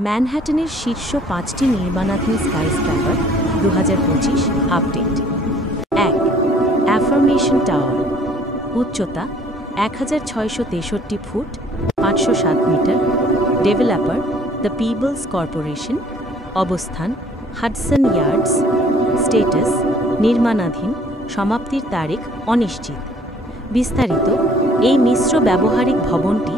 ম্যানহাটনের শীর্ষ ৫টি নির্মাণাধীন স্কাইস্ক্র্যাপার ২০২৫ আপডেট। ১. অ্যাফার্মেশন টাওয়ার, উচ্চতা ১৬৬৩ foot ৫০৭ metre, developer the Peebles Corporation, অবস্থান হাডসন ইয়ার্ডস, স্টেটাস নির্মাণাধীন, সমাপ্তির তারিখ অনিশ্চিত। বিস্তারিত, এই মিশ্র ব্যবহারিক ভবনটি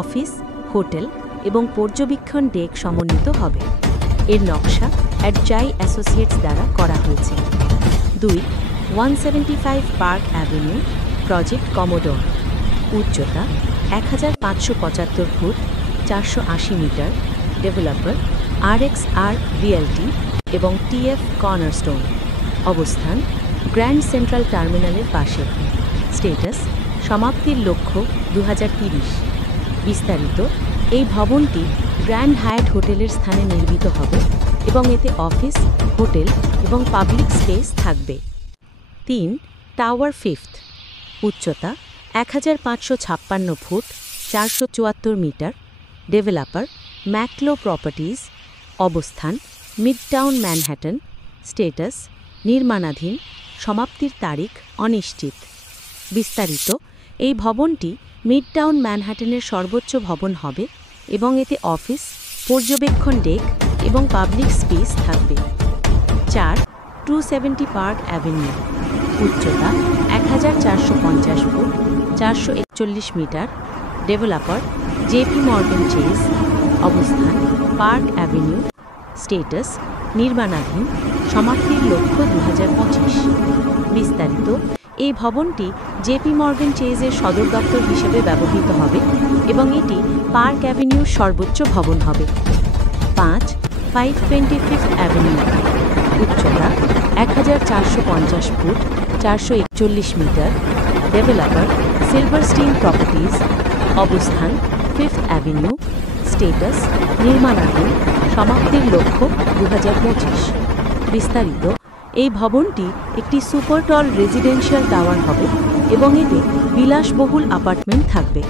অফিস, হোটেল এবং পর্যবেক্ষণ ডেক সমন্বিত হবে। এর নকশা অ্যাডজাই অ্যাসোসিয়েটস দ্বারা করা হয়েছে। ২. 175 পার্ক অ্যাভিনিউ, প্রজেক্ট কমোডোর, উচ্চতা ১৫৭৫ foot ৪৮০ metre, developer RXR Realty এবং TF কর্নারস্টোন, অবস্থান গ্র্যান্ড সেন্ট্রাল টার্মিনালের পাশে, স্টেটাস সমাপ্তির লক্ষ্য ২০৩০। বিস্তারিত, এই ভবনটি গ্র্যান্ড হায়াট হোটেলের স্থানে নির্মিত হবে এবং এতে অফিস, হোটেল এবং পাবলিক স্পেস থাকবে। ৩. টাওয়ার ফিফথ, উচ্চতা ১৫৫৬ ফুট ৪৭৪ মিটার, ডেভেলপার ম্যাকলো প্রপার্টিজ, অবস্থান মিডটাউন ম্যানহাটন, স্টেটাস নির্মাণাধীন, সমাপ্তির তারিখ অনিশ্চিত। বিস্তারিত, এই ভবনটি মিডটাউন ম্যানহাটনের সর্বোচ্চ ভবন হবে এবং এতে অফিস, পর্যবেক্ষণ ডেক এবং পাবলিক স্পেস থাকবে। ৪. 270 পার্ক অ্যাভিনিউ, উচ্চতা ১৪৫০ foot ৪৪১ metre, developer JP Morgan Chase, অবস্থান পার্ক অ্যাভিনিউ, স্টেটাস নির্মাণাধীন, সমাপ্তির লক্ষ্য ২০২৫। বিস্তারিত, এই ভবনটি JP মর্গান চেজের সদর দপ্তর হিসেবে ব্যবহৃত হবে এবং এটি পার্ক অ্যাভিনিউর সর্বোচ্চ ভবন হবে। ৫. 525 অ্যাভিনিউ, উচ্চতা ১৪৫০ ফুট ৪৪১ মিটার, ডেভেলপার সিলভারস্টিন প্রপার্টিজ, অবস্থান 5th অ্যাভিনিউ, স্টেটাস নির্মাণাধীন, সমাপ্তির লক্ষ্য ২০২৫। বিস্তারিত, এই ভবনটি একটি সুপার টল রেজিডেন্সিয়াল টাওয়ার হবে এবং এতে বিলাসবহুল অ্যাপার্টমেন্ট থাকবে।